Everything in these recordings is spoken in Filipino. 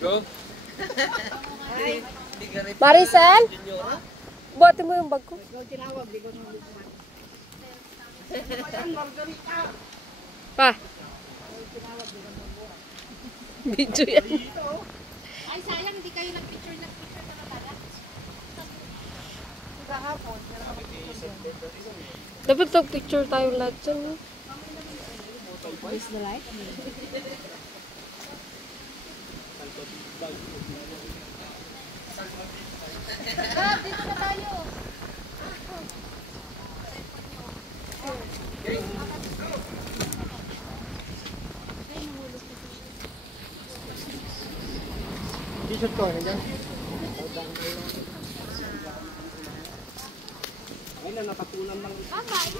Go. Maricel? Buhatin mo yung bag ko. Pa. Video yan. Ay, sayang, hindi kayo nag-picture na talaga. Dapat nag-picture tayo lahat dyan. Is the light? Dito na tayo. T-shirt ko, nandiyan. Ay na, nakatulan lang. Bye-bye.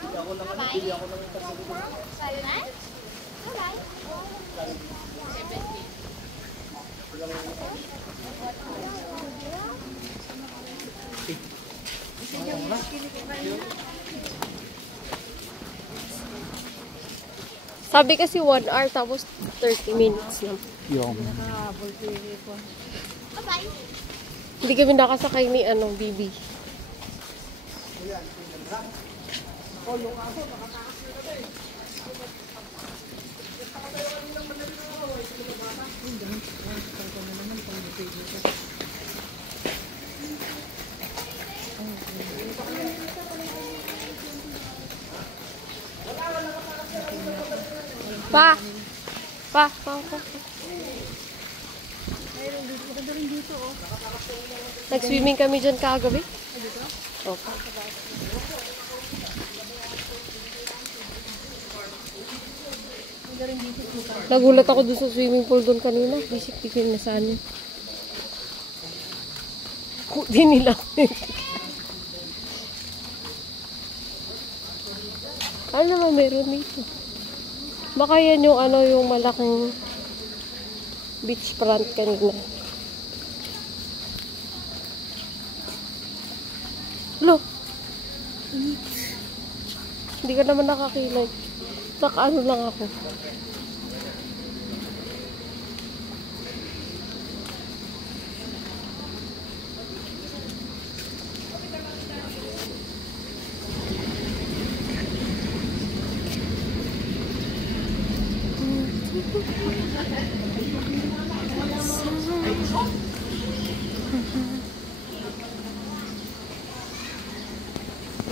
Hindi ako lang, hindi ako lang kasabi ko. Bye-bye. Bye-bye. 17. Sabi kasi 1 hour tapos 30 minutes lang. Yung. Bye-bye. Hindi kami nakasakay ni Bibi. Pa! Pa! Nag-swimming kami dyan kagabi. Okay. Nagulat ako dun sa swimming pool dun kanina. Bisik-bikin na saan yun. Di nila. Ano naman meron dito? Baka yan yung yung malaking beach front kanina. Lo! Hindi ka naman nakakilay. Naka lang ako.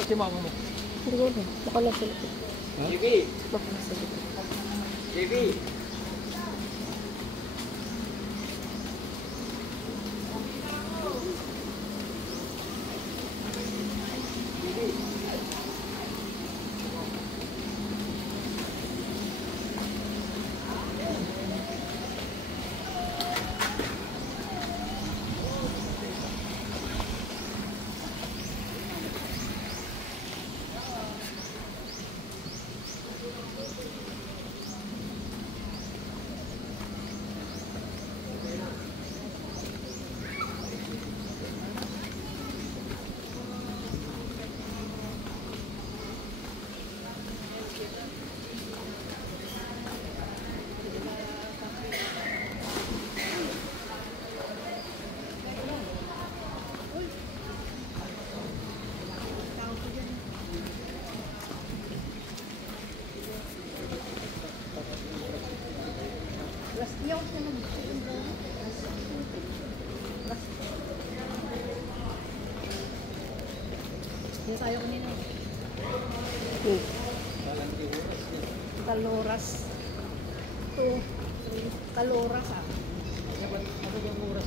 Si mama mo. Hindi ko alam. Baka nasa likod. JB! Baka nasa likod. JB! Sayo ko nila. Kaloras. Ito. Kaloras ah. Ano ba yung oras?